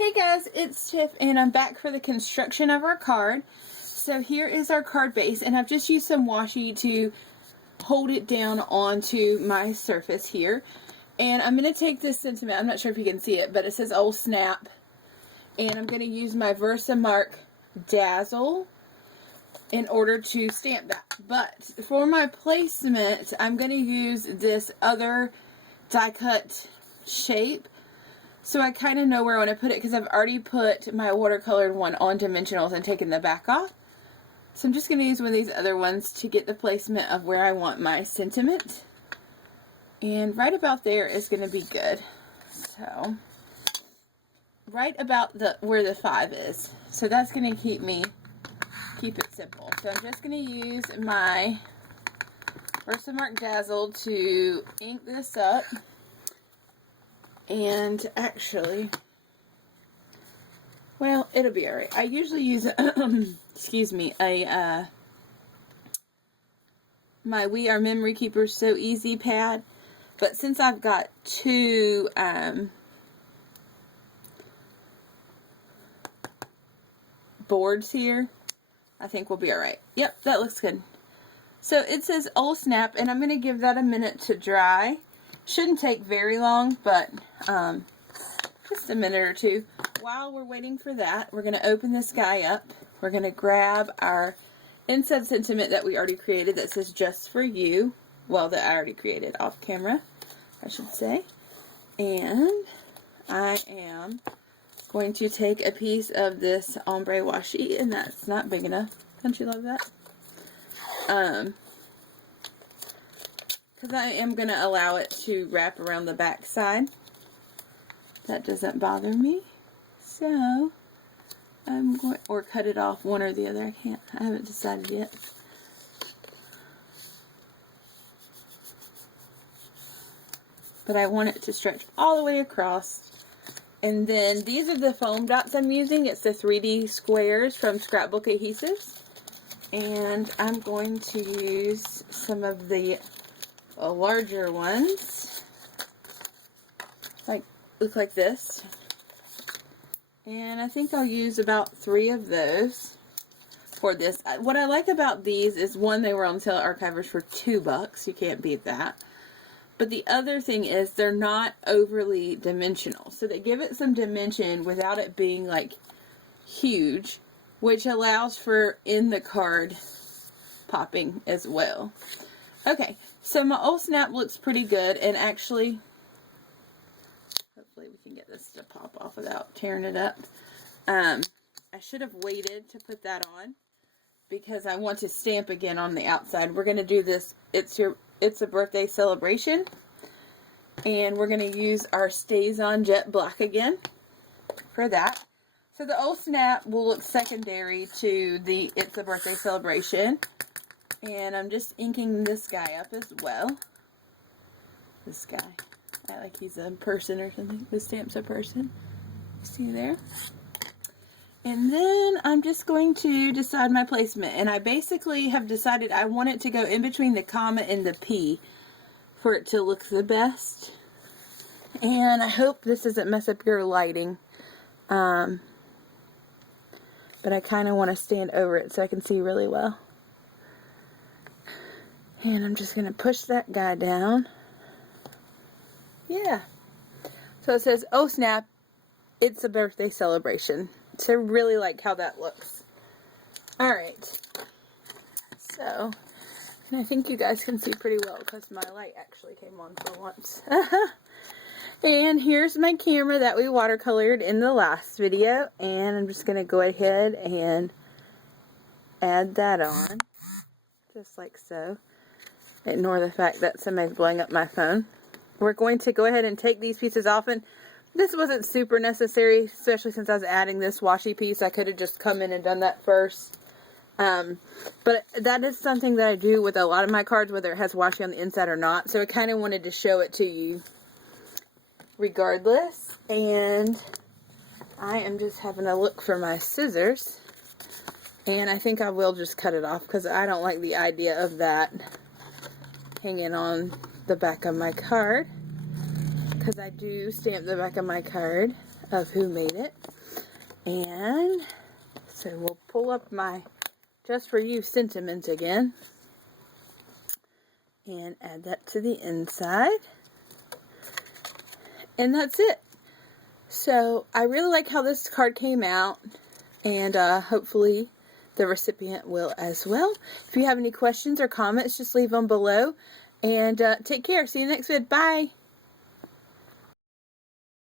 Hey guys, it's Tiff and I'm back for the construction of our card. So here is our card base, and I've just used some washi to hold it down onto my surface here. And I'm going to take this sentiment, I'm not sure if you can see it, but it says "Old Snap." And I'm going to use my Versamark Dazzle in order to stamp that. But for my placement, I'm going to use this other die cut shape. So I kind of know where I want to put it because I've already put my watercolored one on dimensionals and taken the back off. So I'm just going to use one of these other ones to get the placement of where I want my sentiment. And right about there is going to be good. So right about where the 5 is. So that's going to keep it simple. So I'm just going to use my Versamark Dazzle to ink this up. And actually, well, it'll be alright. I usually use, excuse me, my We Are Memory Keepers So Easy pad. But since I've got two, boards here, I think we'll be alright. Yep, that looks good. So it says "Old Snap," and I'm going to give that a minute to dry. Shouldn't take very long, but just a minute or two. While we're waiting for that, we're going to open this guy up. We're going to grab our inside sentiment that we already created that says "Just for You." Well, that I already created off camera, I should say. And I am going to take a piece of this ombre washi, and that's not big enough. Don't you love that? Because I am going to allow it to wrap around the back side. That doesn't bother me. So, I'm going, or cut it off, one or the other. I haven't decided yet. But I want it to stretch all the way across. And then these are the foam dots I'm using. It's the 3D squares from Scrapbook Adhesives. And I'm going to use some of the larger ones, look like this, and I think I'll use about 3 of those for this. What I like about these is, one, they were on sale at Archivers for $2. You can't beat that. But the other thing is they're not overly dimensional, so they give it some dimension without it being like huge, which allows for in the card popping as well. Okay, so my Old Snap looks pretty good, and actually, hopefully we can get this to pop off without tearing it up. I should have waited to put that on because I want to stamp again on the outside. We're going to do this, It's a Birthday Celebration, and we're going to use our StazOn Jet Black again for that. So the Old Snap will look secondary to the It's a Birthday Celebration. And I'm just inking this guy up as well. This guy. Like he's a person or something. The stamp's a person. See there? And then I'm just going to decide my placement. And I basically have decided I want it to go in between the comma and the P for it to look the best. And I hope this doesn't mess up your lighting. But I kind of want to stand over it so I can see really well. And I'm just going to push that guy down. Yeah. So it says, "Oh Snap, it's a birthday celebration." So I really like how that looks. Alright. So, and I think you guys can see pretty well because my light actually came on for once. And here's my camera that we watercolored in the last video. And I'm just going to go ahead and add that on. Just like so. Ignore the fact that somebody's blowing up my phone. We're going to go ahead and take these pieces off, and this wasn't super necessary, especially since I was adding this washi piece. I could have just come in and done that first. But that is something that I do with a lot of my cards, whether it has washi on the inside or not. So I kind of wanted to show it to you regardless. And I am just having a look for my scissors. And I think I will just cut it off because I don't like the idea of that hanging on the back of my card, because I do stamp the back of my card of who made it. And so we'll pull up my Just For You sentiment again and add that to the inside. And that's it. So I really like how this card came out, and hopefully the recipient will as well. If you have any questions or comments, just leave them below. And take care. See you next vid. Bye.